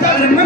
Dharma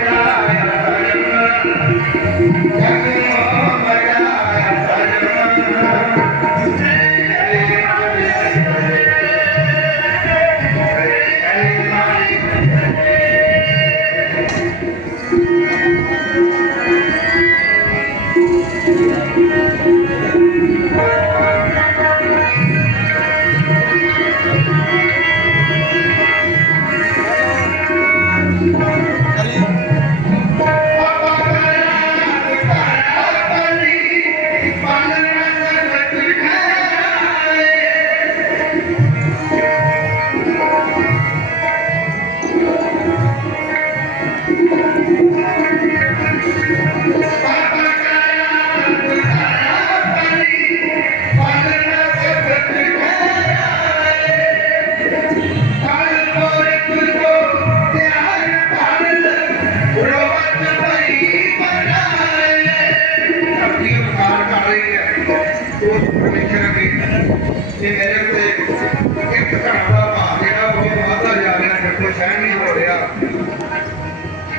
America.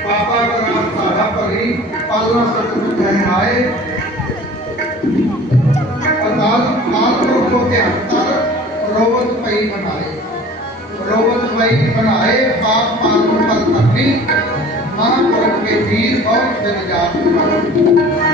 पापा का रास्ता पगड़ी पालना सत्य ठहराए अदाल माल लोगों के अंतर रोवत पई बनाए रोवत पई बनाए पाप मालूम पर तकली महापुरुष के तीर और जनजात